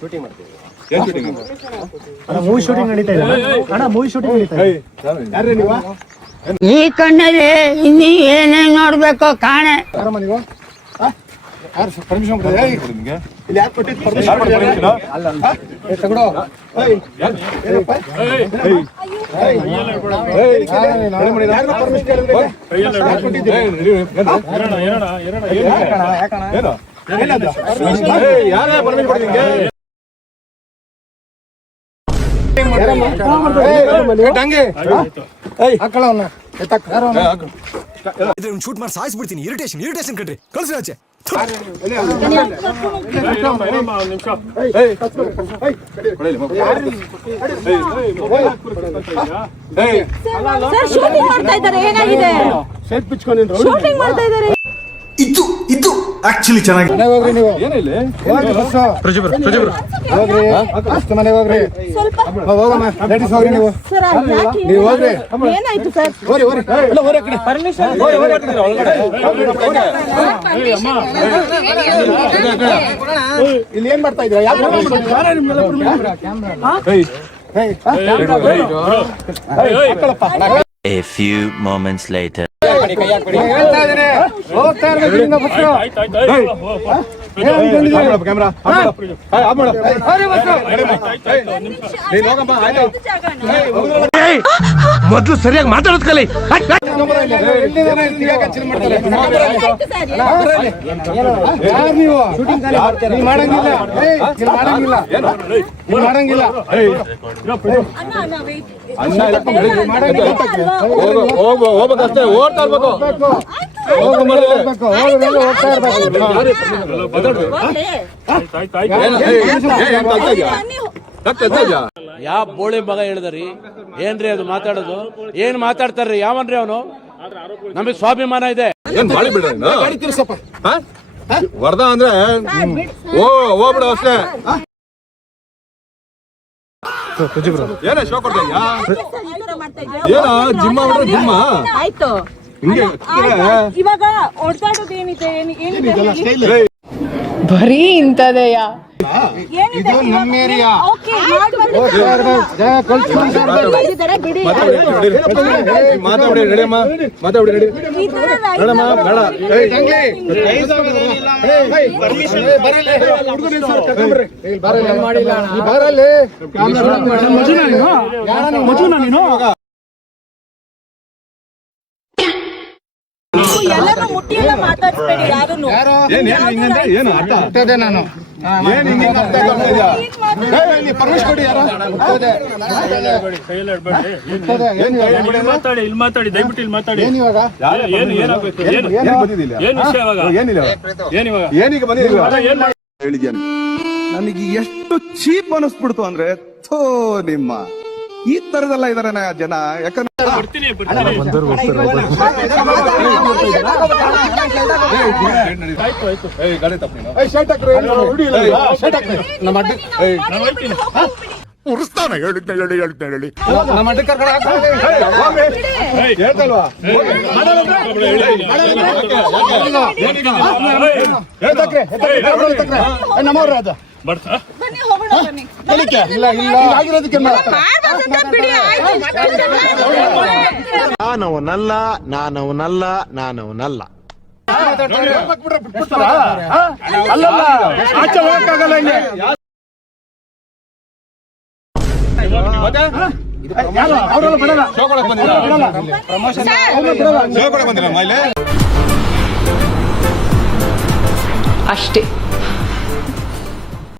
Shooting ಮಾಡ್ತೀವಿ. Movie shooting ನಡೀತಾ ಇದೆ ಅಣ್ಣ, ಮೂವಿ ಶೂಟಿಂಗ್ ನಡೀತಾ ಇದೆ. ಈ ಕಣ್ಣಲ್ಲಿ ಇನ್ನೀ ಏನೇನ್ ನೋಡ್ಬೇಕು ಕಾಣೆ. ಪರ್ಮಿಷನ್ ಶೂಟ್ ಮಾಡಿ ಸಾಯಿಸ್ಬಿಡ್ತೀನಿ. ಇರಿಟೇಷನ್ ಕಣ್ರಿ, ಕಳ್ಸಿ ಆಚೆ. ಸರ್ ಶೂಟಿಂಗ್ ಮಾಡ್ತಾ ಇದ್ದಾರೆ, ಏನಾಗಿದೆ? ಶೂಟಿಂಗ್ ಮಾಡ್ತಾ ಇದ್ದಾರೆ. ಇದು ಆಕ್ಚುಲಿ ಚೆನ್ನಾಗಿ. ಹೋಗ್ರಿ ನೀವು, ಮನೆಗೆ ಹೋಗ್ರಿ. ಸ್ವಲ್ಪ ಹೋಗಮ್ಮ, ಲೇಡೀಸ್ ಹೋಗ್ರಿ ನೀವು. ಸರ್ ಯಾಕೆ ನೀವು ಹೋಗ್ರಿ. ಏನಾಯ್ತು ಸರ್? ಇಲ್ಲಿ ಏನ್ ಮಾಡ್ತಾ ಇದ್ರ? A few moments later. ಹೇಳ್ತಾ ಇದ್ದೀನಿ, ಹೋಗ್ತಾ ಇರ್ಬೇಕು ಬಸ್ಸು. ಕ್ಯಾಮ್ರಾ ಮೊದಲು ಸರಿಯಾಗಿ ಮಾತಾಡೋದ್ ಕಲಿ. ನೀವು ಮಾಡಂಗಿಲ್ಲ, ಮಾಡಂಗಿಲ್ಲ. ಹೋಗ್ಬೇಕಷ್ಟೇ, ಓಡ್ತಾ ಇರ್ಬೇಕು. ಹೋಗ್ತಾ ಇರ್ಬೇಕು. ಯಾವ ಬೋಳಿ ಮಗ ಹೇಳಿದ್ರಿ? ಏನ್ರಿ ಅದು ಮಾತಾಡೋದು? ಏನ್ ಮಾತಾಡ್ತಾರ್ರಿ? ಯಾವನ್ರಿ ಅವನು? ನಮಗ್ ಸ್ವಾಭಿಮಾನ ಇದೆ. ಏನ್ ಬಾಳಿ ಬಿಡ್ರಿ ವರ್ಧ ಅಂದ್ರೆ ಹೋಗ್ಬಿಡ ಅಷ್ಟೇ. ಏನ ಶೋ ಕೊಡ್ತಾ ಏನ ಜಿಮ್ಮ ಮಾಡ್ರೆ ಜಿಮ್ಮ ಆಯ್ತು. ಹಿಂಗೆ ಇವಾಗ ಹೊಡ್ದಾಡೋದು ಏನಿದೆ? ಏನಿದೆ ಬರೀ ಇಂಥದೆಯಾ? ಇದು ನಮ್ಮ ಏರಿಯಾ. ಬಿಡಿ. ಮಾತಾಡಿ ರೆಡಿಯಮ್ಮ, ಮಾತಾಡಿ ರೆಡಿ ಬೇಡಮ್ಮ, ಬೇಡ. ಎಲ್ಲರೂ ಮುಟ್ಟಿ ಎಲ್ಲ ಮಾತಾಡ್ಸ್ಬೇಡಿ ಯಾರನ್ನು. ಏನು ಅರ್ಥ ನಾನು ಪರ್ಮಿಷನ್ ಕೊಡಿ. ಮಾತಾಡಿ ದಯವಿಟ್ಟು ಇಲ್ಲಿ ಮಾತಾಡಿ. ಏನೀಗ ಬಂದಿದ್ದೀವಿ ಹೇಳಿದ್ದೇನೆ. ನನಗೆ ಎಷ್ಟು ಚೀಪ್ ಅನಿಸ್ಬಿಡ್ತು ಅಂದ್ರೆ, ಥೋ ನಿಮ್ಮ ಈ ತರದೆಲ್ಲ ಇದಾರೆ ಜನ. ಯಾಕಂದ್ರೆ ಉರ್ಸ್ತಾನ ಹೇಳಿ. ನಮ್ಮ ಅಡ್ಡ ಹೇಳ್ತಲ್ವಾ ನಮ್ಮವ್ರ ಅದು ಬನ್ನಿ ಹೋಗೋಣ ಬನ್ನಿ. ಇಲ್ಲ ಇಲ್ಲ ಆಗಿರೋದಕ್ಕೆ ಬಿಡಿ ಆಯ್ತು. ನಾನವನಲ್ಲ. ಅಲ್ಲಲ್ಲ, ಆಚೆ ಹೋಗಕ್ಕಾಗಲ್ಲ ಇಲ್ಲಿ. ಅವರೆಲ್ಲ ಬಿಡಲ್ಲ. ಶೋ ಕೊಡಕ್ ಬಂದಿಲ್ಲ, ಶೋ ಕೊಡಕ್ ಬಂದಿಲ್ಲ ಮೈಲೆ ಅಷ್ಟೇ.